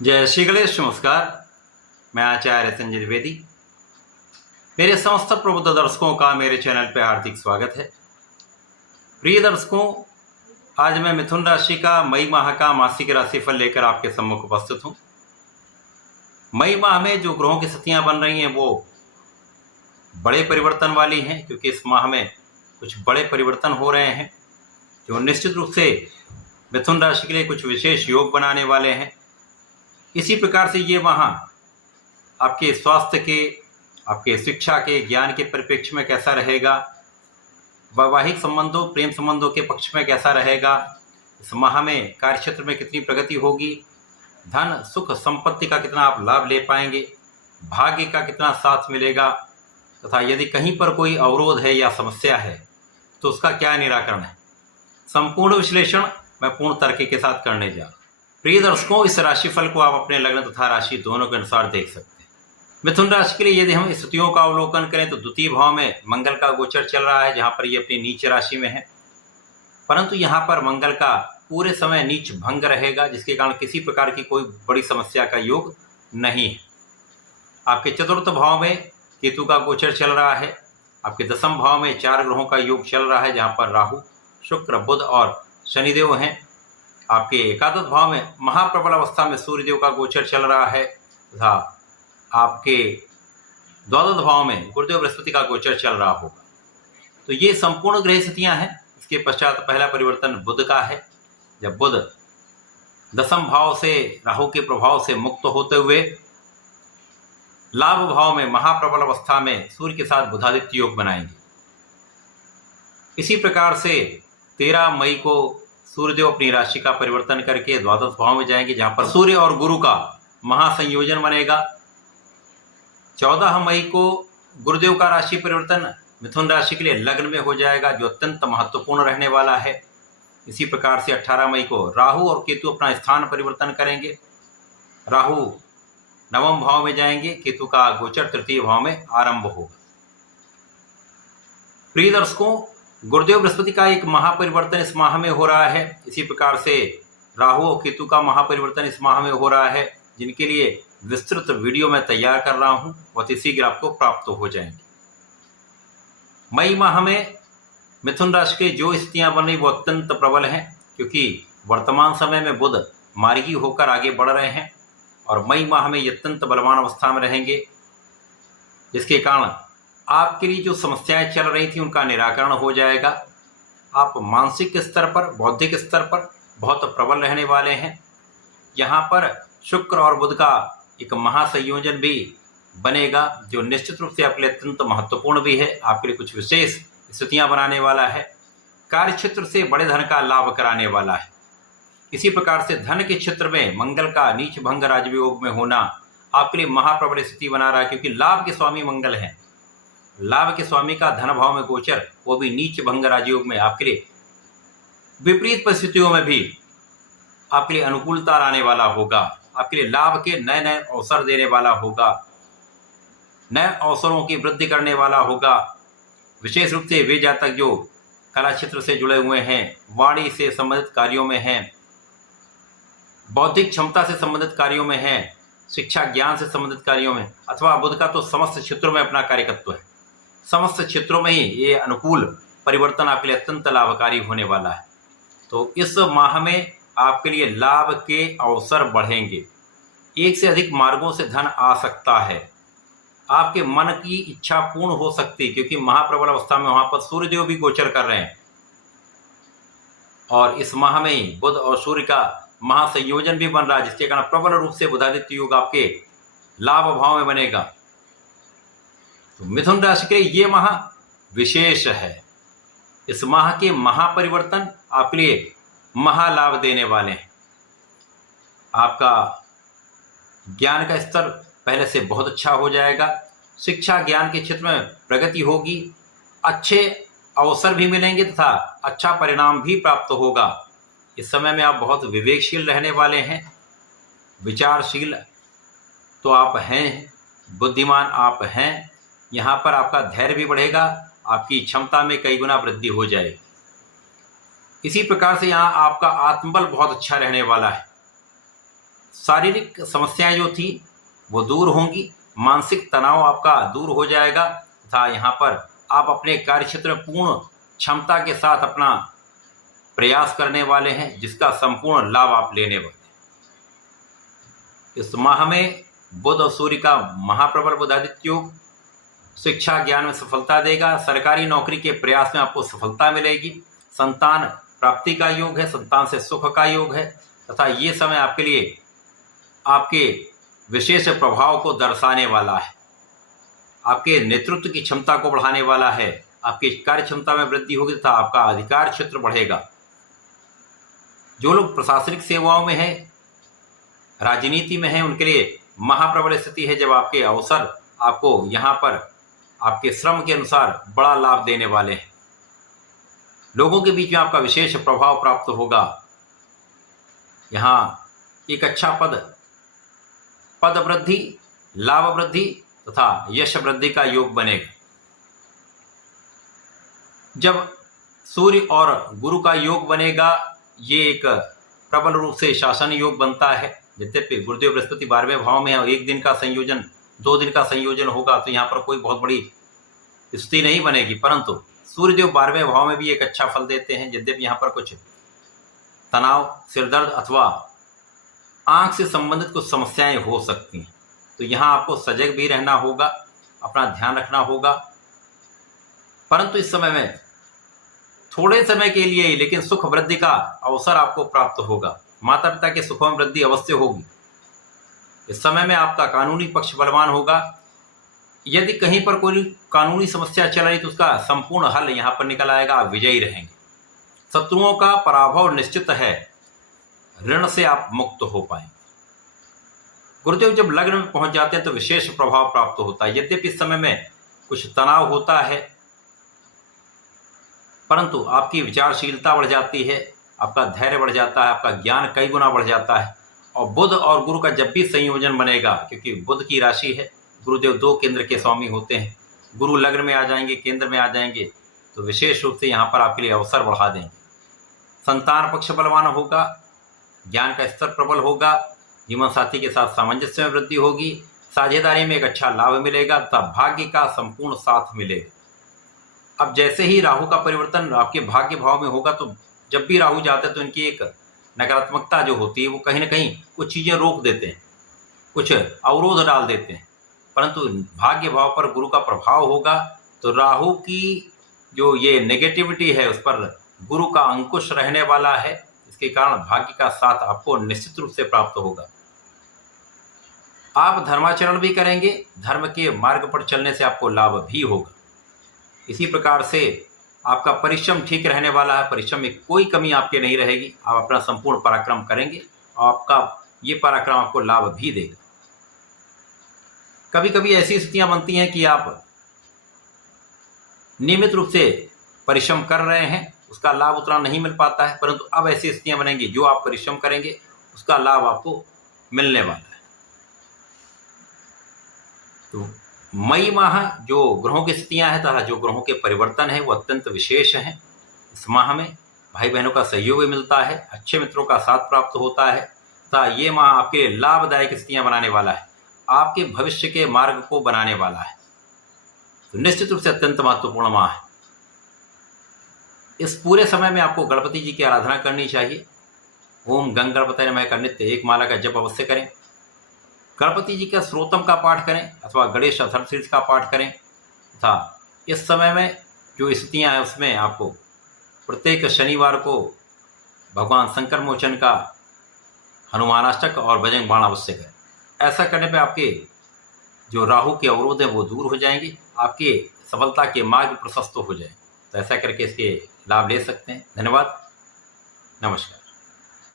जय श्री गणेश। नमस्कार। मैं आचार्य संजय द्विवेदी। मेरे समस्त प्रबुद्ध दर्शकों का मेरे चैनल पर हार्दिक स्वागत है। प्रिय दर्शकों, आज मैं मिथुन राशि का मई माह का मासिक राशिफल लेकर आपके सम्मुख उपस्थित हूँ। मई माह में जो ग्रहों की स्थितियाँ बन रही हैं वो बड़े परिवर्तन वाली हैं, क्योंकि इस माह में कुछ बड़े परिवर्तन हो रहे हैं जो निश्चित रूप से मिथुन राशि के लिए कुछ विशेष योग बनाने वाले हैं। इसी प्रकार से ये माह आपके स्वास्थ्य के, आपके शिक्षा के, ज्ञान के परिप्रेक्ष्य में कैसा रहेगा, वैवाहिक संबंधों, प्रेम संबंधों के पक्ष में कैसा रहेगा, इस माह में कार्यक्षेत्र में कितनी प्रगति होगी, धन सुख संपत्ति का कितना आप लाभ ले पाएंगे, भाग्य का कितना साथ मिलेगा, तथा यदि कहीं पर कोई अवरोध है या समस्या है तो उसका क्या निराकरण है, संपूर्ण विश्लेषण मैं पूर्ण तर्क के साथ करने जा रहा हूं। प्रिय दर्शकों, इस राशिफल को आप अपने लग्न तथा राशि दोनों के अनुसार देख सकते हैं। मिथुन राशि के लिए यदि हम स्थितियों का अवलोकन करें तो द्वितीय भाव में मंगल का गोचर चल रहा है, जहां पर ये अपनी नीच राशि में है, परंतु यहां पर मंगल का पूरे समय नीच भंग रहेगा, जिसके कारण किसी प्रकार की कोई बड़ी समस्या का योग नहीं है। आपके चतुर्थ भाव में केतु का गोचर चल रहा है। आपके दसम भाव में 4 ग्रहों का योग चल रहा है, जहां पर राहु, शुक्र, बुध और शनिदेव हैं। आपके एकादश भाव में महाप्रबल अवस्था में सूर्यदेव का गोचर चल रहा है तथा आपके द्वादश भाव में गुरुदेव बृहस्पति का गोचर चल रहा होगा। तो ये संपूर्ण ग्रह स्थितियां हैं। इसके पश्चात पहला परिवर्तन बुध का है, जब बुध दसम भाव से राहु के प्रभाव से मुक्त होते हुए लाभ भाव में महाप्रबल अवस्था में सूर्य के साथ बुधादित्य योग बनाएंगे। इसी प्रकार से 13 मई को सूर्यदेव अपनी राशि का परिवर्तन करके द्वादश भाव में जाएंगे, जहां पर सूर्य और गुरु का महासंयोजन बनेगा। 14 मई को गुरुदेव का राशि परिवर्तन मिथुन राशि के लिए लग्न में हो जाएगा, जो अत्यंत महत्वपूर्ण रहने वाला है। इसी प्रकार से 18 मई को राहु और केतु अपना स्थान परिवर्तन करेंगे। राहु नवम भाव में जाएंगे, केतु का गोचर तृतीय भाव में आरंभ होगा। प्रिय दर्शकों, गुरुदेव बृहस्पति का एक महापरिवर्तन इस माह में हो रहा है। इसी प्रकार से राहु और केतु का महापरिवर्तन इस माह में हो रहा है, जिनके लिए विस्तृत वीडियो मैं तैयार कर रहा हूं, वह अति शीघ्र आपको प्राप्त हो जाएंगे। मई माह में मिथुन राशि के जो स्थितियां बन रही वो अत्यंत प्रबल हैं, क्योंकि वर्तमान समय में बुध मार्गी होकर आगे बढ़ रहे हैं और मई माह में ये अत्यंत बलवान अवस्था में रहेंगे, जिसके कारण आपके लिए जो समस्याएं चल रही थी उनका निराकरण हो जाएगा। आप मानसिक स्तर पर, बौद्धिक स्तर पर बहुत प्रबल रहने वाले हैं। यहाँ पर शुक्र और बुध का एक महासंयोजन भी बनेगा, जो निश्चित रूप से आपके लिए अत्यंत महत्वपूर्ण भी है, आपके लिए कुछ विशेष स्थितियां बनाने वाला है। कार्यक्षेत्र से बड़े धन का लाभ कराने वाला है। इसी प्रकार से धन के क्षेत्र में मंगल का नीच भंग राजयोग में होना आपके लिए महाप्रबल स्थिति बना रहा है, क्योंकि लाभ के स्वामी मंगल हैं। लाभ के स्वामी का धन भाव में गोचर, वो भी नीच भंग राजयोग में, आपके लिए विपरीत परिस्थितियों में भी आपके लिए अनुकूलता लाने वाला होगा। आपके लिए लाभ के नए नए अवसर देने वाला होगा, नए अवसरों की वृद्धि करने वाला होगा। विशेष रूप से वे जातक जो कला क्षेत्र से जुड़े हुए हैं, वाणी से संबंधित कार्यों में हैं, बौद्धिक क्षमता से संबंधित कार्यों में हैं, शिक्षा ज्ञान से संबंधित कार्यों में, अथवा बुध का तो समस्त क्षेत्रों में अपना कार्यकत्व है, समस्त क्षेत्रों में ही ये अनुकूल परिवर्तन आपके लिए अत्यंत लाभकारी होने वाला है। तो इस माह में आपके लिए लाभ के अवसर बढ़ेंगे। एक से अधिक मार्गों से धन आ सकता है। आपके मन की इच्छा पूर्ण हो सकती है, क्योंकि महाप्रबल अवस्था में वहां पर सूर्यदेव भी गोचर कर रहे हैं और इस माह में ही बुध और सूर्य का महासंयोजन भी बन रहा है, जिसके कारण प्रबल रूप से बुधादित्य योग आपके लाभ भाव में बनेगा। तो मिथुन राशि के लिए ये माह विशेष है। इस माह के महापरिवर्तन आपके लिए महालाभ देने वाले हैं। आपका ज्ञान का स्तर पहले से बहुत अच्छा हो जाएगा। शिक्षा ज्ञान के क्षेत्र में प्रगति होगी, अच्छे अवसर भी मिलेंगे तथा अच्छा परिणाम भी प्राप्त होगा। इस समय में आप बहुत विवेकशील रहने वाले हैं, विचारशील तो आप हैं, बुद्धिमान आप हैं। यहाँ पर आपका धैर्य भी बढ़ेगा, आपकी क्षमता में कई गुना वृद्धि हो जाएगी। इसी प्रकार से यहाँ आपका आत्मबल बहुत अच्छा रहने वाला है। शारीरिक समस्याएं जो थी वो दूर होंगी, मानसिक तनाव आपका दूर हो जाएगा तथा यहाँ पर आप अपने कार्यक्षेत्र में पूर्ण क्षमता के साथ अपना प्रयास करने वाले हैं, जिसका संपूर्ण लाभ आप लेने वाले हैं। इस माह में बुध और सूर्य का महाप्रबल बुधादित्य योग शिक्षा ज्ञान में सफलता देगा। सरकारी नौकरी के प्रयास में आपको सफलता मिलेगी। संतान प्राप्ति का योग है, संतान से सुख का योग है तथा ये समय आपके लिए आपके विशेष प्रभाव को दर्शाने वाला है, आपके नेतृत्व की क्षमता को बढ़ाने वाला है, आपकी कार्य क्षमता में वृद्धि होगी तथा आपका अधिकार क्षेत्र बढ़ेगा। जो लोग प्रशासनिक सेवाओं में हैं, राजनीति में हैं, उनके लिए महाप्रबल स्थिति है जब आपके अवसर आपको यहाँ पर आपके श्रम के अनुसार बड़ा लाभ देने वाले हैं। लोगों के बीच में आपका विशेष प्रभाव प्राप्त होगा। यहाँ एक अच्छा पद वृद्धि, लाभ वृद्धि तथा यश वृद्धि का योग बनेगा। जब सूर्य और गुरु का योग बनेगा, ये एक प्रबल रूप से शासन योग बनता है। यद्यपि गुरुदेव बृहस्पति 12वें भाव में है और एक दिन का संयोजन, 2 दिन का संयोजन होगा तो यहाँ पर कोई बहुत बड़ी स्थिति नहीं बनेगी, परंतु सूर्यदेव 12वें भाव में भी एक अच्छा फल देते हैं। यद्यपि यहाँ पर कुछ तनाव, सिरदर्द अथवा आंख से संबंधित कुछ समस्याएं हो सकती हैं, तो यहाँ आपको सजग भी रहना होगा, अपना ध्यान रखना होगा। परंतु इस समय में थोड़े समय के लिए ही लेकिन सुख वृद्धि का अवसर आपको प्राप्त होगा। माता पिता के सुखों में वृद्धि अवश्य होगी। इस समय में आपका कानूनी पक्ष बलवान होगा। यदि कहीं पर कोई कानूनी समस्या चल रही तो उसका संपूर्ण हल यहाँ पर निकल आएगा, आप विजयी रहेंगे। शत्रुओं का पराभव निश्चित है, ऋण से आप मुक्त हो पाएंगे। गुरुदेव जब लग्न में पहुंच जाते हैं तो विशेष प्रभाव प्राप्त होता है। यद्यपि इस समय में कुछ तनाव होता है, परंतु आपकी विचारशीलता बढ़ जाती है, आपका धैर्य बढ़ जाता है, आपका ज्ञान कई गुना बढ़ जाता है। और बुध और गुरु का जब भी संयोजन बनेगा, क्योंकि बुध की राशि है, गुरुदेव 2 केंद्र के स्वामी होते हैं, गुरु लग्न में आ जाएंगे, केंद्र में आ जाएंगे, तो विशेष रूप से यहाँ पर आपके लिए अवसर बढ़ा देंगे। संतान पक्ष बलवान होगा, ज्ञान का स्तर प्रबल होगा, जीवन साथी के साथ सामंजस्य में वृद्धि होगी, साझेदारी में एक अच्छा लाभ मिलेगा तथा भाग्य का संपूर्ण साथ मिलेगा। अब जैसे ही राहु का परिवर्तन आपके भाग्य भाव में होगा, तो जब भी राहु जाते हैं तो इनकी एक नकारात्मकता जो होती है वो कहीं ना कहीं कुछ चीज़ें रोक देते हैं, कुछ अवरोध डाल देते हैं। परंतु भाग्य भाव पर गुरु का प्रभाव होगा तो राहु की जो ये नेगेटिविटी है उस पर गुरु का अंकुश रहने वाला है। इसके कारण भाग्य का साथ आपको निश्चित रूप से प्राप्त होगा। आप धर्माचरण भी करेंगे, धर्म के मार्ग पर चलने से आपको लाभ भी होगा। इसी प्रकार से आपका परिश्रम ठीक रहने वाला है, परिश्रम में कोई कमी आपके नहीं रहेगी। आप अपना संपूर्ण पराक्रम करेंगे और आपका ये पराक्रम आपको लाभ भी देगा। कभी कभी ऐसी स्थितियां बनती हैं कि आप नियमित रूप से परिश्रम कर रहे हैं, उसका लाभ उतना नहीं मिल पाता है, परंतु अब ऐसी स्थितियां बनेंगी जो आप परिश्रम करेंगे उसका लाभ आपको मिलने वाला है। तो मई माह जो ग्रहों की स्थितियां हैं तथा जो ग्रहों के परिवर्तन है वो अत्यंत विशेष हैं। इस माह में भाई बहनों का सहयोग भी मिलता है, अच्छे मित्रों का साथ प्राप्त होता है तथा ये माह आपके लिए लाभदायक स्थितियां बनाने वाला है, आपके भविष्य के मार्ग को बनाने वाला है। तो निश्चित रूप से अत्यंत महत्वपूर्ण माह है। इस पूरे समय में आपको गणपति जी की आराधना करनी चाहिए। ओम गंग गणपतये नमः का नित्य 1 माला का जप अवश्य करें। गणपति जी का स्त्रोतम का पाठ करें अथवा गणेश अथर्वशीर्ष का पाठ करें तथा इस समय में जो स्थितियां हैं उसमें आपको प्रत्येक शनिवार को भगवान शंकर मोचन का हनुमानाष्टक और बजरंग बाण अवश्य करें। ऐसा करने पे आपके जो राहु के अवरोध हैं वो दूर हो जाएंगे, आपके सफलता के मार्ग प्रशस्त हो जाए। तो ऐसा करके इसके लाभ ले सकते हैं। धन्यवाद, नमस्कार।